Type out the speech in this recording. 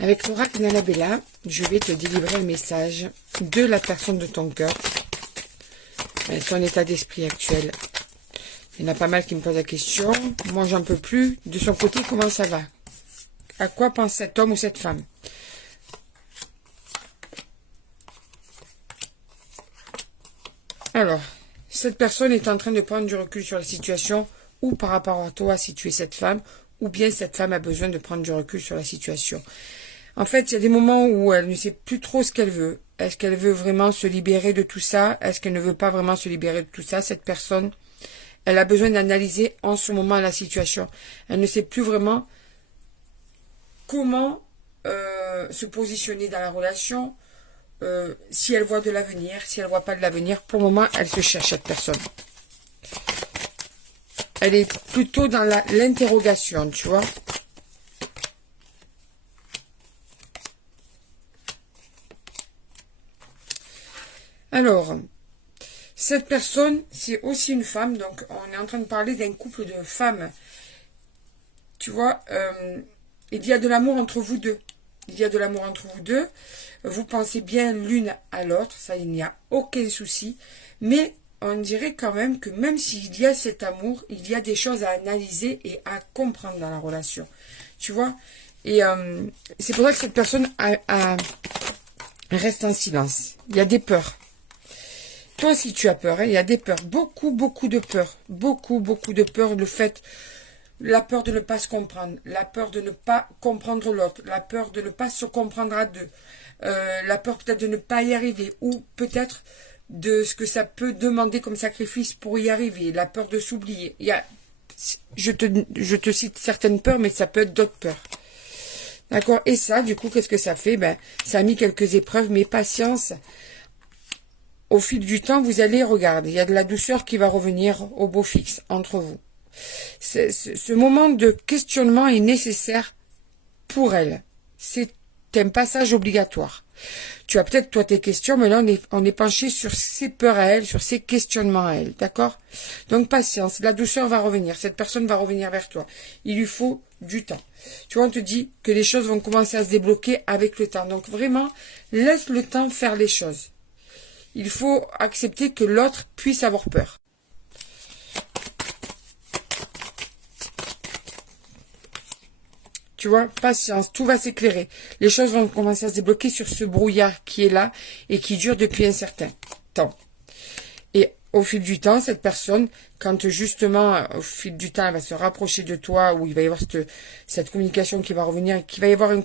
Avec l'oracle d'Annabella, je vais te délivrer un message de la personne de ton cœur, son état d'esprit actuel. Il y en a pas mal qui me posent la question. Moi, j'en peux plus. De son côté, comment ça va? À quoi pense cet homme ou cette femme? Alors, cette personne est en train de prendre du recul sur la situation, ou par rapport à toi, si tu es cette femme, ou bien cette femme a besoin de prendre du recul sur la situation. En fait, il y a des moments où elle ne sait plus trop ce qu'elle veut. Est-ce qu'elle veut vraiment se libérer de tout ça? Est-ce qu'elle ne veut pas vraiment se libérer de tout ça? Cette personne, elle a besoin d'analyser en ce moment la situation. Elle ne sait plus vraiment comment se positionner dans la relation, si elle voit de l'avenir, si elle voit pas de l'avenir. Pour le moment, elle se cherche, cette personne. Elle est plutôt dans l'interrogation, tu vois. Alors, cette personne, c'est aussi une femme, donc on est en train de parler d'un couple de femmes. Tu vois, il y a de l'amour entre vous deux. Il y a de l'amour entre vous deux. Vous pensez bien l'une à l'autre, ça, il n'y a aucun souci. Mais on dirait quand même que même s'il y a cet amour, il y a des choses à analyser et à comprendre dans la relation. Tu vois? Et c'est pour ça que cette personne reste en silence. Il y a des peurs. Toi aussi, tu as peur, hein, il y a des peurs. Beaucoup, beaucoup de peurs. Beaucoup, beaucoup de peurs. La peur de ne pas se comprendre. La peur de ne pas comprendre l'autre. La peur de ne pas se comprendre à deux. La peur peut-être de ne pas y arriver. Ou peut-être de ce que ça peut demander comme sacrifice pour y arriver. La peur de s'oublier. Je te cite certaines peurs, mais ça peut être d'autres peurs. D'accord? Et ça, du coup, qu'est-ce que ça fait? Ben, ça a mis quelques épreuves, mais patience. Au fil du temps, vous allez regarder. Il y a de la douceur qui va revenir au beau fixe entre vous. Ce moment de questionnement est nécessaire pour elle. C'est un passage obligatoire. Tu as peut-être, toi, tes questions, mais là, on est penché sur ses peurs à elle, sur ses questionnements à elle. D'accord? Donc, patience. La douceur va revenir. Cette personne va revenir vers toi. Il lui faut du temps. Tu vois, on te dit que les choses vont commencer à se débloquer avec le temps. Donc, vraiment, laisse le temps faire les choses. Il faut accepter que l'autre puisse avoir peur. Tu vois, patience, tout va s'éclairer. Les choses vont commencer à se débloquer sur ce brouillard qui est là et qui dure depuis un certain temps. Et au fil du temps, cette personne, quand justement, au fil du temps, elle va se rapprocher de toi, où il va y avoir cette communication qui va revenir, qu'il va y avoir une